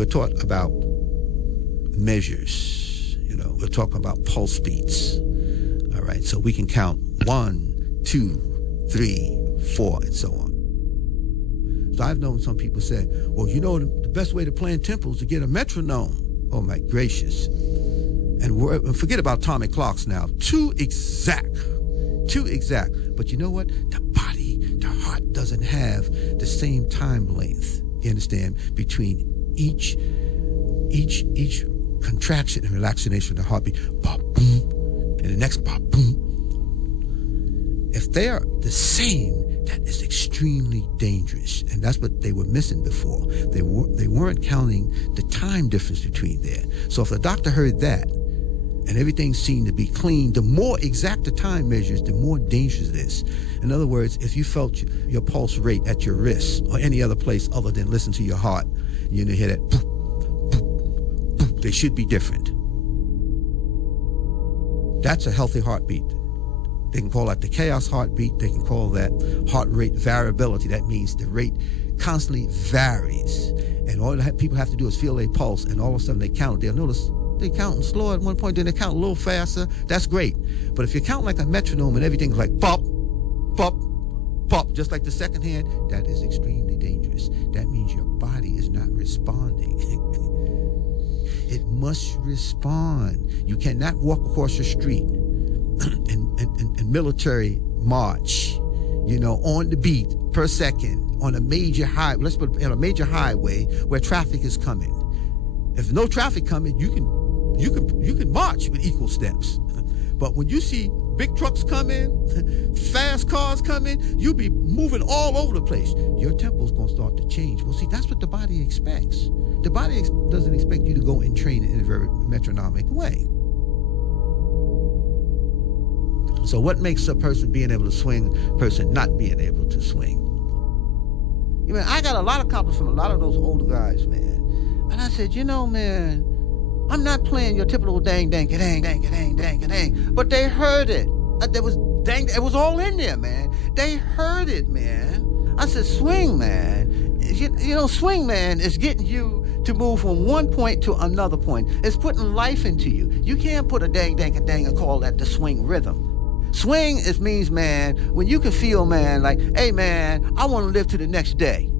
we're taught about measures. We're talking about pulse beats. All right, so we can count 1, 2, 3, 4, and so on. So I've known some people say, well, the best way to play in tempo is to get a metronome. Oh my gracious. And forget about atomic clocks now. Too exact. But you know what? The heart doesn't have the same time length, you understand, between each contraction and relaxation of the heartbeat. Bop, boom, and the next bop, boom. If they are the same, that is extremely dangerous. And that's what they were missing before. They weren't counting the time difference between there. So if the doctor heard that, and everything seemed to be clean, the more exact the time measures, the more dangerous it is. In other words, if you felt your pulse rate at your wrist or any other place other than listen to your heart, you hear that boop, boop, boop, they should be different. That's a healthy heartbeat. They can call that the chaos heartbeat. They can call that heart rate variability. That means the rate constantly varies. And all people have to do is feel their pulse, and all of a sudden they count. They'll notice they count slow at one point, then they count a little faster. That's great. But if you count like a metronome and everything's like pop, pop, pop, just like the second hand, that is extremely dangerous. That means your body is not responding. It must respond. You cannot walk across the street in military march, on the beat per second on a major highway. Let's put on a major highway where traffic is coming. If no traffic coming, you can march with equal steps. But when you see big trucks coming, fast cars coming, you'll be moving all over the place. Your tempo's gonna start to change. Well, see, that's what the body expects. The body doesn't expect you to go and train in a very metronomic way. So what makes a person being able to swing, a person not being able to swing? I got a lot of compliments from a lot of those older guys, man. And I said, man, I'm not playing your typical dang, dang, dang, dang, dang, dang, dang. But they heard it. It was all in there, man. They heard it, man. I said, swing, man. Swing, man, is getting you to move from one point to another point. It's putting life into you. You can't put a dang, dang, dang and call that the swing rhythm. Swing means, man, when you can feel, man, like, hey, man, I want to live to the next day.